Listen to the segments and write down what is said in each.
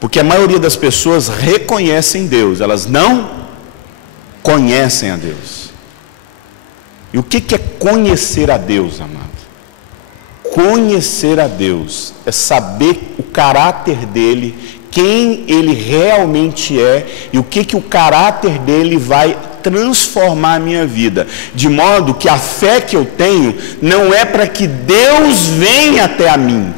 Porque a maioria das pessoas reconhecem Deus, elas não conhecem a Deus. E o que é conhecer a Deus, amado? Conhecer a Deus é saber o caráter dele, quem ele realmente é e o que o caráter dele vai transformar a minha vida, de modo que a fé que eu tenho não é para que Deus venha até a mim.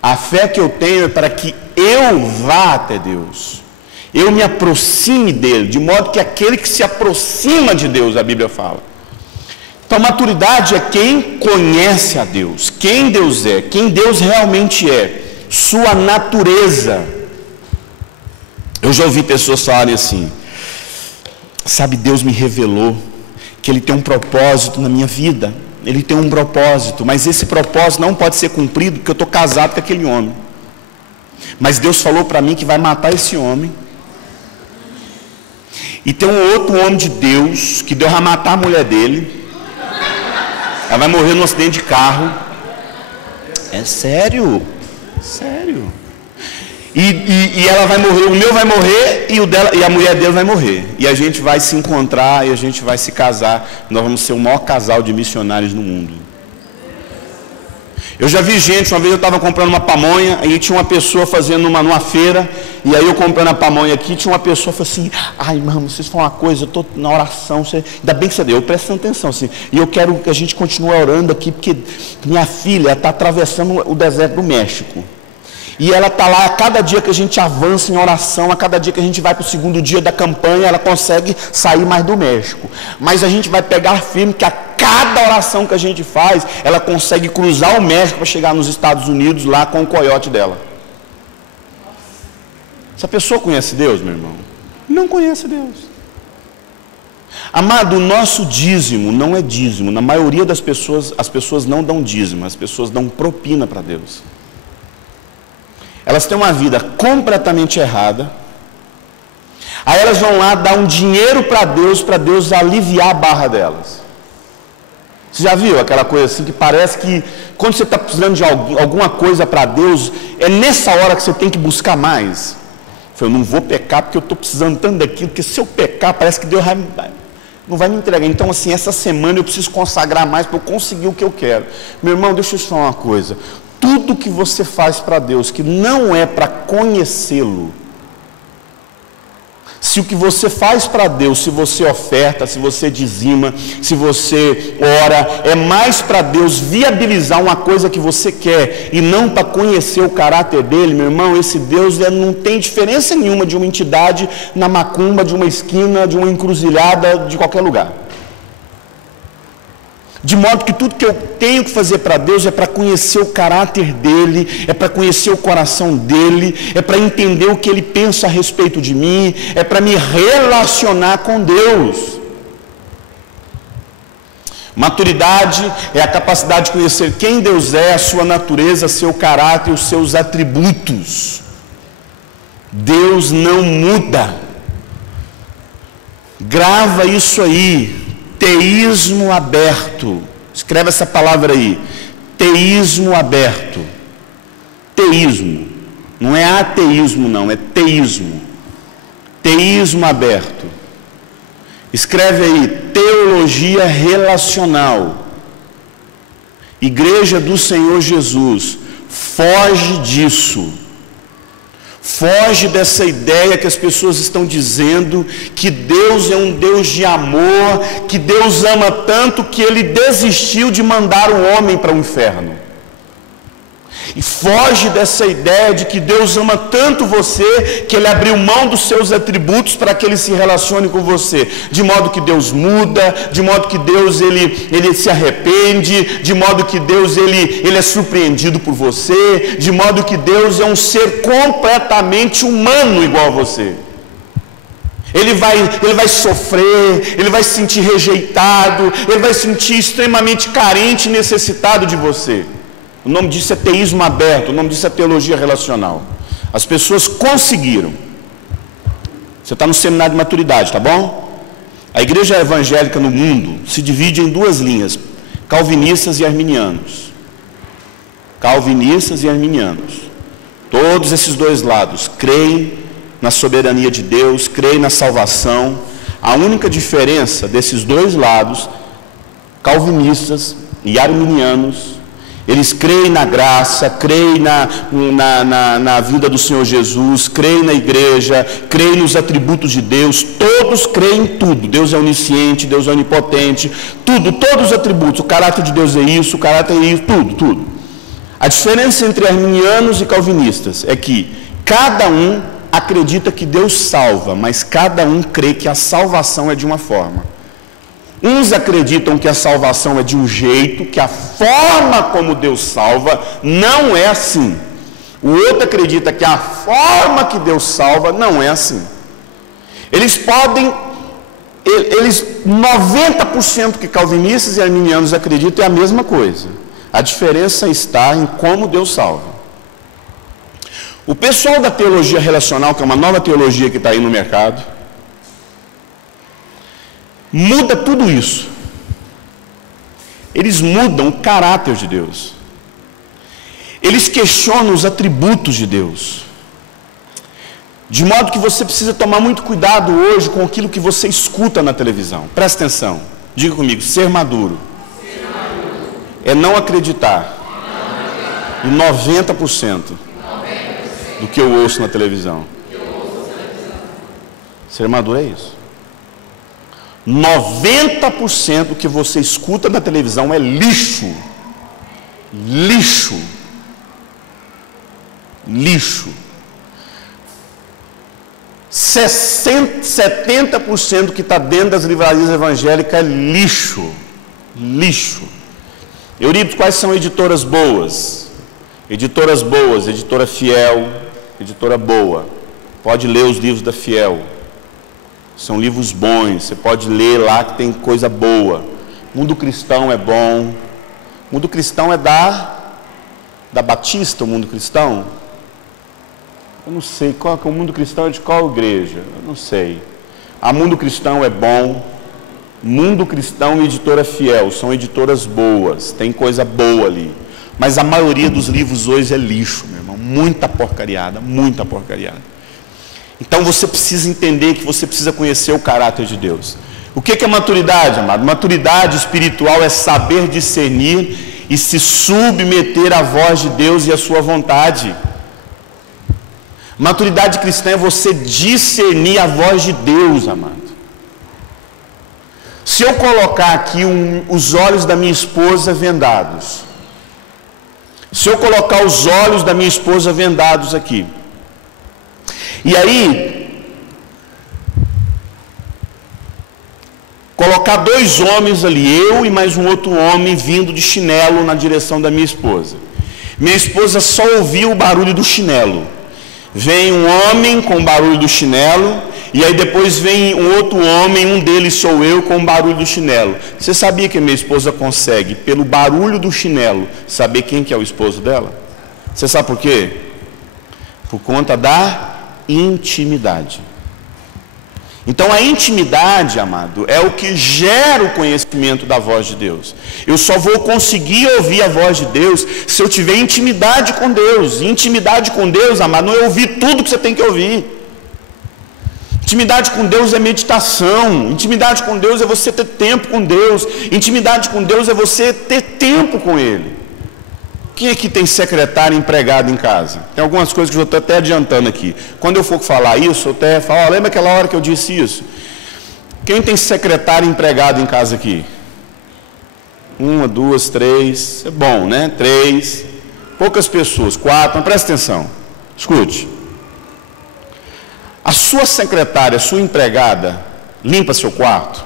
A fé que eu tenho é para que eu vá até Deus, eu me aproxime dele, de modo que aquele que se aproxima de Deus, a Bíblia fala. Então, maturidade é quem conhece a Deus, quem Deus é, quem Deus realmente é, sua natureza. Eu já ouvi pessoas falarem assim: sabe, Deus me revelou que Ele tem um propósito na minha vida. Ele tem um propósito, mas esse propósito não pode ser cumprido porque eu estou casado com aquele homem. Mas Deus falou para mim que vai matar esse homem. E tem um outro homem de Deus que Deus vai matar a mulher dele. Ela vai morrer num acidente de carro. É sério? Sério. E ela vai morrer, o meu vai morrer e, o dela, e a mulher dele vai morrer. E a gente vai se encontrar e a gente vai se casar. Nós vamos ser o maior casal de missionários no mundo. Eu já vi gente, uma vez eu estava comprando uma pamonha, aí tinha uma pessoa fazendo numa feira, e aí eu comprando a pamonha aqui, tinha uma pessoa que falou assim: ai, irmão, vocês falam uma coisa, eu estou na oração, ainda bem que você deu, eu prestando atenção, assim, e eu quero que a gente continue orando aqui, porque minha filha está atravessando o deserto do México. E ela está lá, a cada dia que a gente avança em oração, a cada dia que a gente vai para o segundo dia da campanha, ela consegue sair mais do México. Mas a gente vai pegar firme que a cada oração que a gente faz, ela consegue cruzar o México para chegar nos Estados Unidos lá com o coiote dela. Essa pessoa conhece Deus, meu irmão? Não conhece Deus. Amado, o nosso dízimo não é dízimo. Na maioria das pessoas, as pessoas não dão dízimo, as pessoas dão propina para Deus. Elas têm uma vida completamente errada. Aí elas vão lá dar um dinheiro para Deus aliviar a barra delas. Você já viu aquela coisa assim que parece que quando você está precisando de alguma coisa para Deus, é nessa hora que você tem que buscar mais? Eu não vou pecar porque eu estou precisando tanto daquilo, porque se eu pecar parece que Deus não vai me entregar. Então assim, essa semana eu preciso consagrar mais para eu conseguir o que eu quero. Meu irmão, deixa eu te falar uma coisa. Tudo que você faz para Deus que não é para conhecê-lo, se o que você faz para Deus, se você oferta, se você dizima, se você ora, é mais para Deus viabilizar uma coisa que você quer e não para conhecer o caráter dele, meu irmão, esse Deus não tem diferença nenhuma de uma entidade na macumba, de uma esquina, de uma encruzilhada, de qualquer lugar. De modo que tudo que eu tenho que fazer para Deus é para conhecer o caráter dele, é para conhecer o coração dele, é para entender o que ele pensa a respeito de mim, é para me relacionar com Deus. Maturidade é a capacidade de conhecer quem Deus é, a sua natureza, seu caráter, os seus atributos. Deus não muda. Grava isso aí. Teísmo aberto. Escreve essa palavra aí. Teísmo aberto. Teísmo. Não é ateísmo, não. É teísmo. Teísmo aberto. Escreve aí. Teologia relacional. Igreja do Senhor Jesus. Foge disso. Foge dessa ideia que as pessoas estão dizendo, que Deus é um Deus de amor, que Deus ama tanto que Ele desistiu de mandar o homem para o inferno. E foge dessa ideia de que Deus ama tanto você, que Ele abriu mão dos seus atributos para que Ele se relacione com você. De modo que Deus muda, de modo que Deus ele se arrepende, de modo que Deus ele é surpreendido por você, de modo que Deus é um ser completamente humano igual a você. Ele vai sofrer, ele vai se sentir rejeitado, ele vai se sentir extremamente carente e necessitado de você. O nome disso é teísmo aberto, o nome disso é teologia relacional. As pessoas conseguiram. Você está no seminário de maturidade, tá bom? A igreja evangélica no mundo se divide em duas linhas: calvinistas e arminianos. Calvinistas e arminianos. Todos esses dois lados creem na soberania de Deus, creem na salvação. A única diferença desses dois lados, calvinistas e arminianos, eles creem na graça, creem na vida do Senhor Jesus, creem na igreja, creem nos atributos de Deus, todos creem em tudo. Deus é onisciente, Deus é onipotente, tudo, todos os atributos, o caráter de Deus é isso, o caráter é isso, tudo. A diferença entre arminianos e calvinistas é que cada um acredita que Deus salva, mas cada um crê que a salvação é de uma forma. Uns acreditam que a salvação é de um jeito, que a forma como Deus salva não é assim. O outro acredita que a forma que Deus salva não é assim. 90% que calvinistas e arminianos acreditam é a mesma coisa. A diferença está em como Deus salva. O pessoal da teologia relacional, que é uma nova teologia que está aí no mercado, muda tudo isso. Eles mudam o caráter de Deus. Eles questionam os atributos de Deus. De modo que você precisa tomar muito cuidado hoje com aquilo que você escuta na televisão. Presta atenção. Diga comigo, ser maduro. É não acreditar em 90% do que eu ouço na televisão. Ser maduro é isso. 90% do que você escuta na televisão é lixo. Lixo. 70% que está dentro das livrarias evangélicas é lixo. Euripides, quais são editoras boas? Editoras boas, editora Fiel, editora boa. Pode ler os livros da Fiel. São livros bons, você pode ler lá que tem coisa boa. Mundo Cristão é bom. Mundo Cristão é da Batista, o Mundo Cristão? Eu não sei, qual que é o Mundo Cristão é de qual igreja? Eu não sei. A Mundo Cristão é bom. Mundo Cristão e Editora Fiel, são editoras boas, tem coisa boa ali. Mas a maioria dos livros hoje é lixo, meu irmão. Muita porcariada. Então você precisa entender que você precisa conhecer o caráter de Deus. O que é maturidade, amado? Maturidade espiritual é saber discernir e se submeter à voz de Deus e à sua vontade. Maturidade cristã é você discernir a voz de Deus, amado. Se eu colocar aqui os olhos da minha esposa vendados, se eu colocar os olhos da minha esposa vendados aqui, e aí colocar dois homens ali, eu e mais um outro homem vindo de chinelo na direção da minha esposa. Minha esposa só ouvia o barulho do chinelo. Vem um homem com o barulho do chinelo, e aí depois vem um outro homem, um deles sou eu, com o barulho do chinelo. Você sabia que minha esposa consegue, pelo barulho do chinelo, saber quem que é o esposo dela? Você sabe por quê? Por conta da intimidade. Então a intimidade, amado, é o que gera o conhecimento da voz de Deus. Eu só vou conseguir ouvir a voz de Deus se eu tiver intimidade com Deus. E intimidade com Deus, amado, não é ouvir tudo que você tem que ouvir. Intimidade com Deus é meditação. Intimidade com Deus é você ter tempo com Deus. Intimidade com Deus é você ter tempo com Ele. Quem aqui tem secretário empregado em casa? Tem algumas coisas que eu estou até adiantando aqui. Quando eu for falar isso, eu até falo, lembra aquela hora que eu disse isso? Quem tem secretário empregado em casa aqui? 1, 2, 3, é bom, né? 3, poucas pessoas, 4, mas presta atenção, escute. A sua secretária, a sua empregada, limpa seu quarto?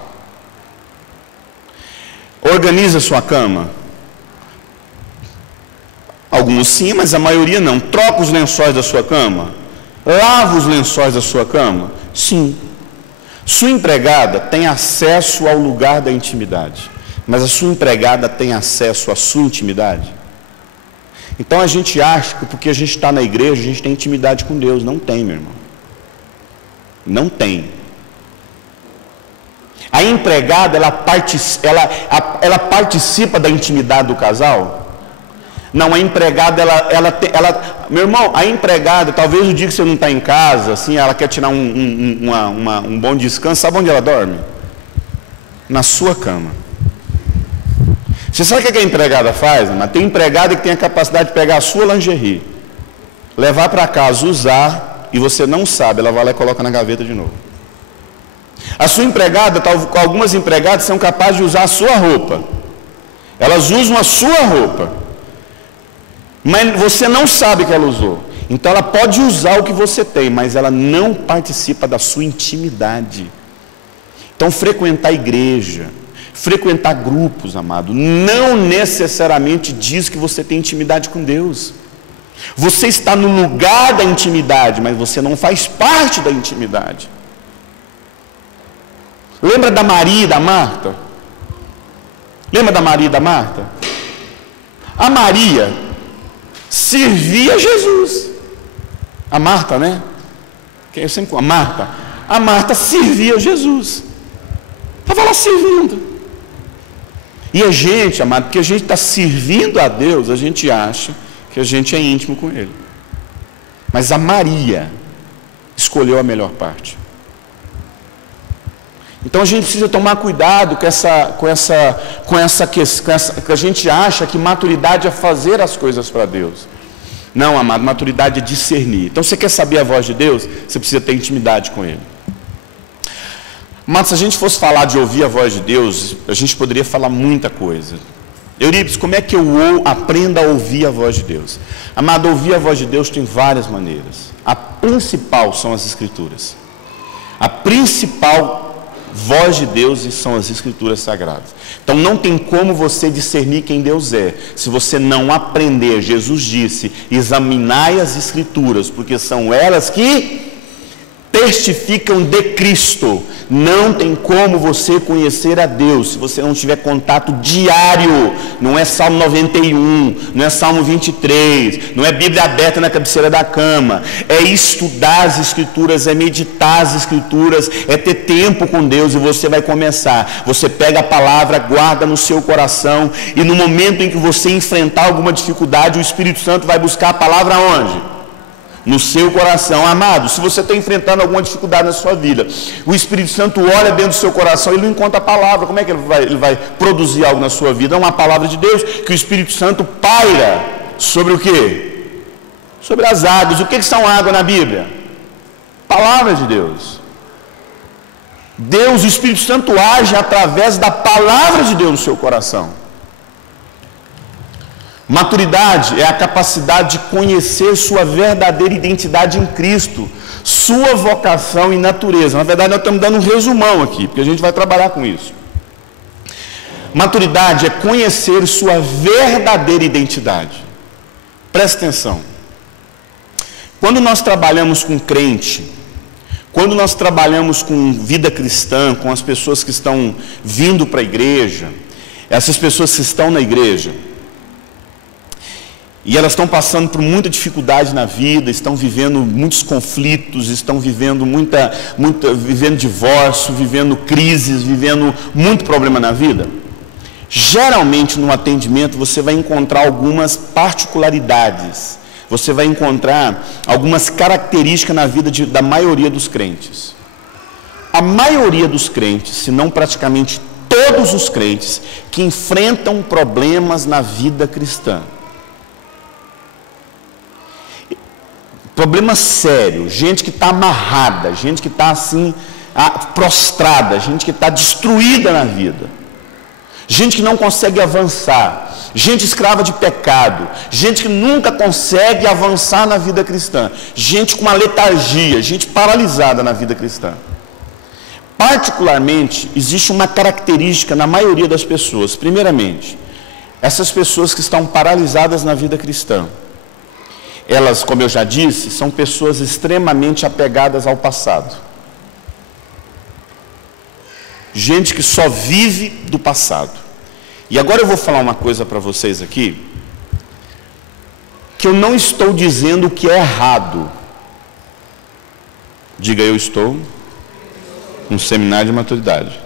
Organiza sua cama? Alguns sim, mas a maioria não. Troca os lençóis da sua cama? Lava os lençóis da sua cama? Sim. Sua empregada tem acesso ao lugar da intimidade, mas a sua empregada tem acesso à sua intimidade? Então a gente acha que porque a gente está na igreja, a gente tem intimidade com Deus. Não tem, meu irmão. Não tem. A empregada, ela participa da intimidade do casal? Não, a empregada, meu irmão, a empregada, talvez o dia que você não está em casa, assim, ela quer tirar um bom descanso, sabe onde ela dorme? Na sua cama. Você sabe o que a empregada faz? Mas tem empregada que tem a capacidade de pegar a sua lingerie, levar para casa, usar, e você não sabe, ela vai lá e coloca na gaveta de novo. A sua empregada, algumas empregadas são capazes de usar a sua roupa. Elas usam a sua roupa, mas você não sabe que ela usou. Então ela pode usar o que você tem, mas ela não participa da sua intimidade. Então frequentar a igreja, frequentar grupos, amado, não necessariamente diz que você tem intimidade com Deus. Você está no lugar da intimidade, mas você não faz parte da intimidade. Lembra da Maria e da Marta? Lembra da Maria e da Marta? A Maria servia Jesus. A Marta, né? Eu sempre a Marta. A Marta servia Jesus. Estava lá servindo. E a gente, amado, porque a gente está servindo a Deus, a gente acha que a gente é íntimo com Ele. Mas a Maria escolheu a melhor parte. Então a gente precisa tomar cuidado com a gente acha que maturidade é fazer as coisas para Deus. Não, amado, maturidade é discernir. Então você quer saber a voz de Deus? Você precisa ter intimidade com Ele. Mas se a gente fosse falar de ouvir a voz de Deus, a gente poderia falar muita coisa. Eurípides, como é que eu aprendo a ouvir a voz de Deus? Amado, ouvir a voz de Deus tem várias maneiras. A principal são as Escrituras. A principal voz de Deus são as Escrituras Sagradas. Então não tem como você discernir quem Deus é, se você não aprender. Jesus disse, examinai as Escrituras, porque são elas que testificam de Cristo. Não tem como você conhecer a Deus se você não tiver contato diário. Não é Salmo 91, não é Salmo 23, não é Bíblia aberta na cabeceira da cama. É estudar as Escrituras, é meditar as Escrituras, é ter tempo com Deus. E você vai começar. Você pega a palavra, guarda no seu coração, e no momento em que você enfrentar alguma dificuldade, o Espírito Santo vai buscar a palavra onde? No seu coração. Amado, se você está enfrentando alguma dificuldade na sua vida, o Espírito Santo olha dentro do seu coração, ele não encontra a palavra. Como é que ele vai produzir algo na sua vida? É uma palavra de Deus, que o Espírito Santo paira sobre o quê? Sobre as águas. O que são águas na Bíblia? Palavra de Deus. Deus, o Espírito Santo age através da palavra de Deus no seu coração. Maturidade é a capacidade de conhecer sua verdadeira identidade em Cristo, sua vocação e natureza. Na verdade, nós estamos dando um resumão aqui, porque a gente vai trabalhar com isso. Maturidade é conhecer sua verdadeira identidade. Presta atenção. Quando nós trabalhamos com crente, quando nós trabalhamos com vida cristã, com as pessoas que estão vindo para a igreja, essas pessoas que estão na igreja, e elas estão passando por muita dificuldade na vida, estão vivendo muitos conflitos, estão vivendo vivendo divórcio, vivendo crises, vivendo muito problema na vida. Geralmente no atendimento você vai encontrar algumas particularidades, você vai encontrar algumas características na vida da maioria dos crentes. A maioria dos crentes, se não praticamente todos os crentes, que enfrentam problemas na vida cristã. Problema sério, gente que está amarrada, gente que está assim, prostrada, gente que está destruída na vida, gente que não consegue avançar, gente escrava de pecado, gente que nunca consegue avançar na vida cristã, gente com uma letargia, gente paralisada na vida cristã. Particularmente, existe uma característica na maioria das pessoas. Primeiramente, essas pessoas que estão paralisadas na vida cristã, elas, como eu já disse, são pessoas extremamente apegadas ao passado. Gente que só vive do passado. E agora eu vou falar uma coisa para vocês aqui, que eu não estou dizendo que é errado. Diga, eu estou num seminário de maturidade.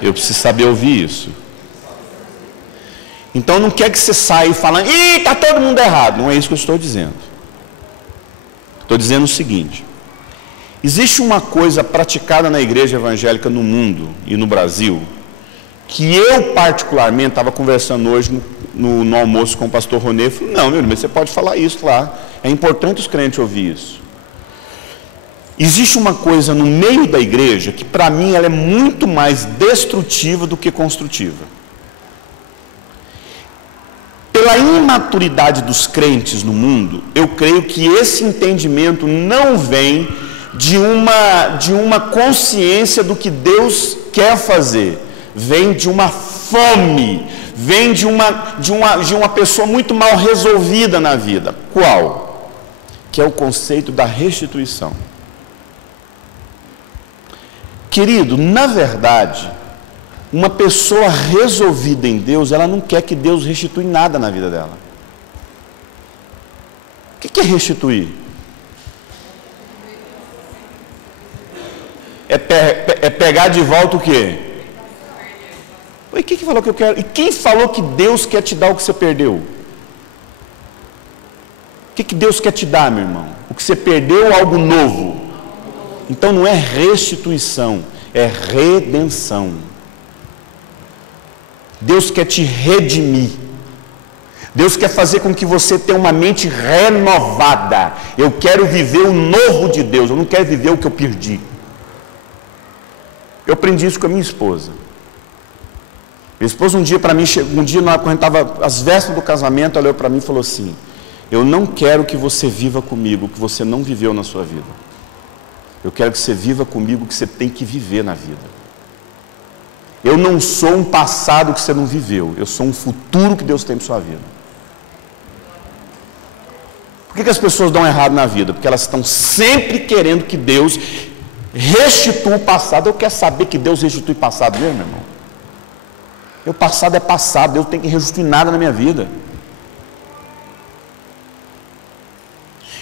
Eu preciso saber ouvir isso. Então não quer que você saia falando, ih, está todo mundo errado. Não é isso que eu estou dizendo. Estou dizendo o seguinte: existe uma coisa praticada na igreja evangélica no mundo e no Brasil, que eu particularmente estava conversando hoje no almoço com o pastor Ronê, eu falei, não, meu irmão, você pode falar isso lá, é importante os crentes ouvir isso. Existe uma coisa no meio da igreja que para mim ela é muito mais destrutiva do que construtiva. Pela imaturidade dos crentes no mundo, eu creio que esse entendimento não vem de uma consciência do que Deus quer fazer, vem de uma fome, vem de uma pessoa muito mal resolvida na vida. Qual? Que é o conceito da restituição. Querido, na verdade, uma pessoa resolvida em Deus, ela não quer que Deus restitui nada na vida dela. O que é restituir? É pegar de volta o quê? E quem falou que eu quero? E quem falou que Deus quer te dar o que você perdeu? O que Deus quer te dar, meu irmão? O que você perdeu, algo novo. Então não é restituição, é redenção. Deus quer te redimir. Deus quer fazer com que você tenha uma mente renovada. Eu quero viver o novo de Deus, eu não quero viver o que eu perdi. Eu aprendi isso com a minha esposa. Minha esposa um dia para mim, quando a gente estava às vésperas do casamento, ela olhou para mim e falou assim: eu não quero que você viva comigo o que você não viveu na sua vida. Eu quero que você viva comigo o que você tem que viver na vida. Eu não sou um passado que você não viveu, eu sou um futuro que Deus tem para a sua vida. Por que as pessoas dão errado na vida? Porque elas estão sempre querendo que Deus restitua o passado. Eu quero saber que Deus restitui o passado mesmo, meu irmão. O passado é passado, Deus tem que restituir nada na minha vida.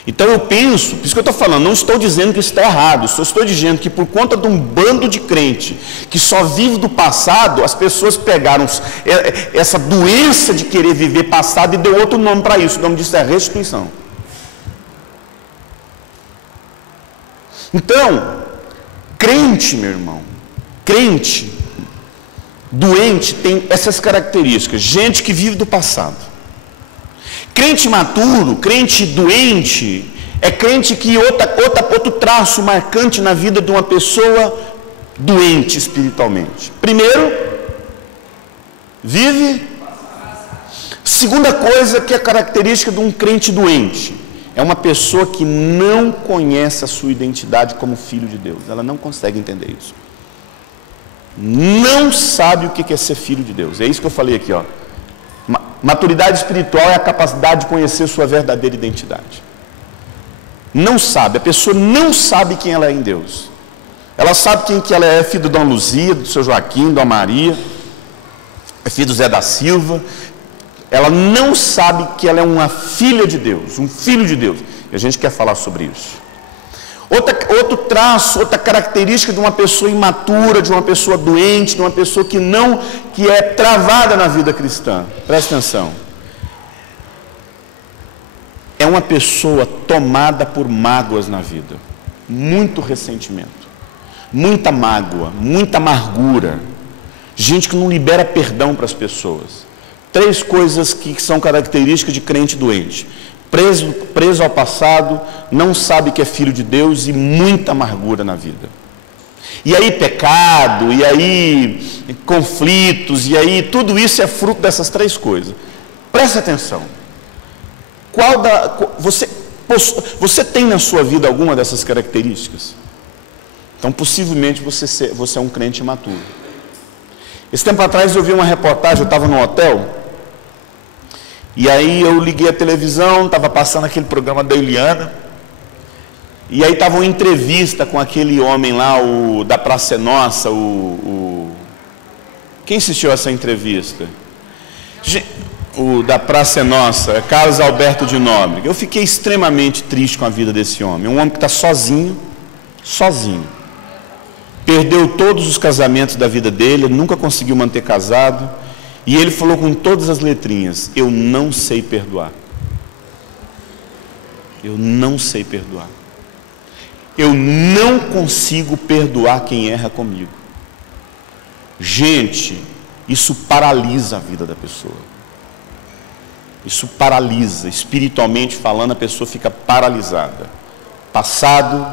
Então eu penso, por isso que eu estou falando, não estou dizendo que isso está errado, só estou dizendo que por conta de um bando de crente que só vive do passado, as pessoas pegaram essa doença de querer viver passado e deu outro nome para isso. O nome disso é restituição. Então, crente, meu irmão, crente doente tem essas características. Gente que vive do passado. Crente maturo, crente doente, é crente que outro traço marcante na vida de uma pessoa doente espiritualmente. Primeiro, vive. Segunda coisa que é característica de um crente doente, é uma pessoa que não conhece a sua identidade como filho de Deus. Ela não consegue entender isso. Não sabe o que é ser filho de Deus. É isso que eu falei aqui, ó. Maturidade espiritual é a capacidade de conhecer sua verdadeira identidade. Não sabe, a pessoa não sabe quem ela é em Deus. Ela sabe quem que ela é filho de Dona Luzia, do seu Joaquim, da Maria, é filho do Zé da Silva. Ela não sabe que ela é uma filha de Deus, um filho de Deus. E a gente quer falar sobre isso. Outro traço, outra característica de uma pessoa imatura, de uma pessoa doente, de uma pessoa que é travada na vida cristã. Presta atenção. É uma pessoa tomada por mágoas na vida. Muito ressentimento. Muita mágoa, muita amargura. Gente que não libera perdão para as pessoas. 3 coisas que são características de crente doente. Preso ao passado, não sabe que é filho de Deus e muita amargura na vida. E aí pecado, e aí conflitos, e aí tudo isso é fruto dessas 3 coisas. Preste atenção. Você tem na sua vida alguma dessas características? Então possivelmente você é um crente imaturo. Esse tempo atrás eu vi uma reportagem, eu estava no hotel. E aí eu liguei a televisão, estava passando aquele programa da Eliana, e aí estava uma entrevista com aquele homem lá, o da Praça é Nossa, Quem assistiu a essa entrevista? O da Praça é Nossa, é Carlos Alberto de Nóbrega. Eu fiquei extremamente triste com a vida desse homem. Um homem que está sozinho. Perdeu todos os casamentos da vida dele, nunca conseguiu manter casado. E ele falou com todas as letrinhas: eu não sei perdoar. Eu não sei perdoar. Eu não consigo perdoar quem erra comigo. Gente, isso paralisa a vida da pessoa. Isso paralisa, espiritualmente falando, a pessoa fica paralisada. Passado,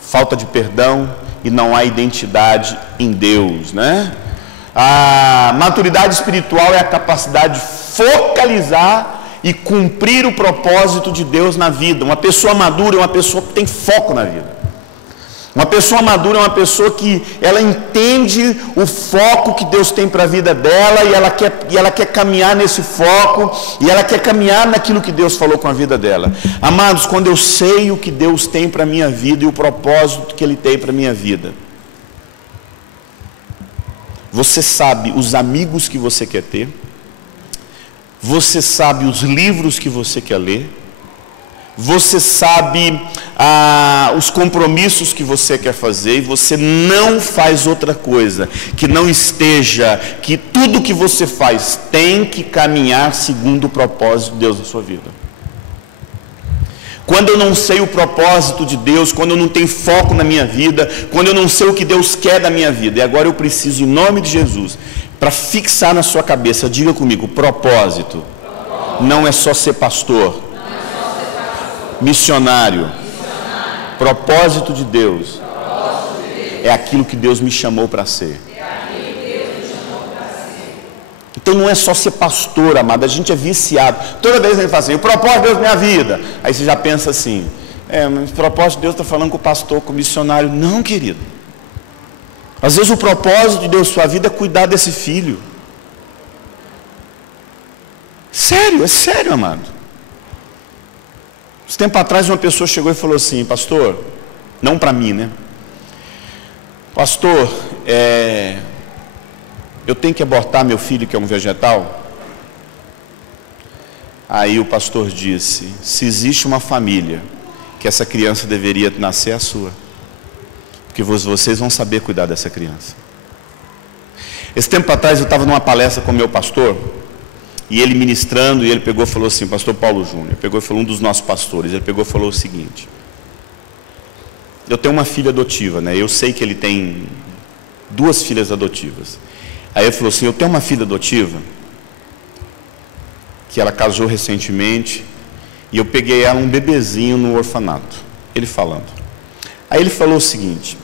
falta de perdão e não há identidade em Deus, né? A maturidade espiritual é a capacidade de focalizar e cumprir o propósito de Deus na vida. Uma pessoa madura é uma pessoa que tem foco na vida. Uma pessoa madura é uma pessoa que ela entende o foco que Deus tem para a vida dela e ela quer caminhar nesse foco e ela quer caminhar naquilo que Deus falou com a vida dela. Amados, quando eu sei o que Deus tem para a minha vida e o propósito que Ele tem para a minha vida, você sabe os amigos que você quer ter, você sabe os livros que você quer ler, você sabe os compromissos que você quer fazer, e você não faz outra coisa que não esteja, que tudo que você faz tem que caminhar segundo o propósito de Deus na sua vida. Quando eu não sei o propósito de Deus, quando eu não tenho foco na minha vida, quando eu não sei o que Deus quer da minha vida, e agora eu preciso, em nome de Jesus, para fixar na sua cabeça, diga comigo: propósito não é só ser pastor, missionário. Propósito de Deus é aquilo que Deus me chamou para ser. Então não é só ser pastor, amado. A gente é viciado. Toda vez que ele fala assim: o propósito de Deus na minha vida, aí você já pensa assim: mas o propósito de Deus está falando com o pastor, com o missionário. Não, querido. Às vezes o propósito de Deus na sua vida é cuidar desse filho. Sério, é sério, amado. Tempo atrás uma pessoa chegou e falou assim: pastor, não para mim, né? Pastor, eu tenho que abortar meu filho que é um vegetal? Aí o pastor disse: se existe uma família que essa criança deveria nascer, é a sua, porque vocês vão saber cuidar dessa criança. Esse tempo atrás eu estava numa palestra com o meu pastor, e ele ministrando, e ele pegou e falou assim: pastor Paulo Júnior, pegou e falou, um dos nossos pastores, ele pegou e falou o seguinte: eu tenho uma filha adotiva, né? Eu sei que ele tem 2 filhas adotivas. Aí ele falou assim: eu tenho uma filha adotiva, que ela casou recentemente, e eu peguei ela um bebezinho no orfanato. Ele falando. Aí ele falou o seguinte: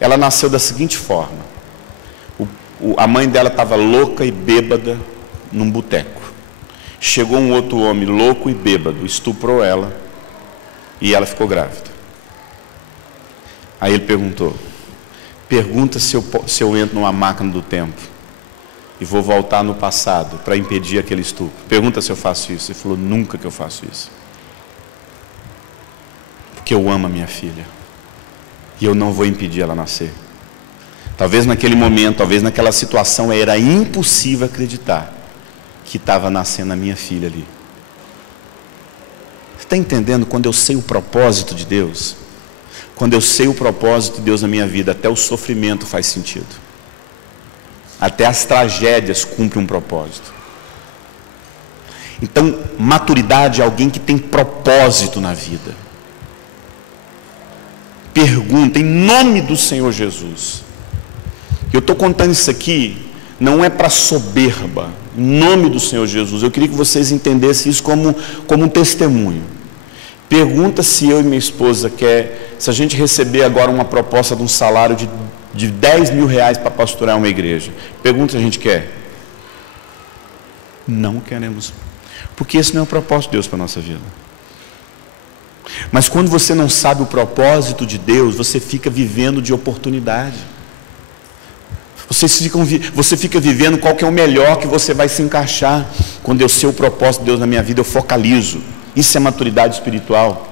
ela nasceu da seguinte forma, a mãe dela estava louca e bêbada num boteco. Chegou um outro homem louco e bêbado, estuprou ela e ela ficou grávida. Aí ele perguntou: pergunta se eu entro numa máquina do tempo e vou voltar no passado para impedir aquele estupro. Pergunta se eu faço isso. Ele falou: nunca que eu faço isso, porque eu amo a minha filha e eu não vou impedir ela nascer. Talvez naquele momento, talvez naquela situação era impossível acreditar que estava nascendo a minha filha ali. Você está entendendo? Quando eu sei o propósito de Deus, quando eu sei o propósito de Deus na minha vida, até o sofrimento faz sentido, até as tragédias cumprem um propósito. Então, maturidade é alguém que tem propósito na vida. Pergunta em nome do Senhor Jesus. Eu estou contando isso aqui, não é para soberba, em nome do Senhor Jesus. Eu queria que vocês entendessem isso como um testemunho. Pergunta se eu e minha esposa se a gente receber agora uma proposta de um salário de 10 mil reais para pastorar uma igreja. Pergunta se a gente quer. Não queremos, porque esse não é o propósito de Deus para a nossa vida. Mas quando você não sabe o propósito de Deus, você fica vivendo de oportunidade. Você fica vivendo qual que é o melhor que você vai se encaixar. Quando eu sei o propósito de Deus na minha vida, eu focalizo. Isso é maturidade espiritual.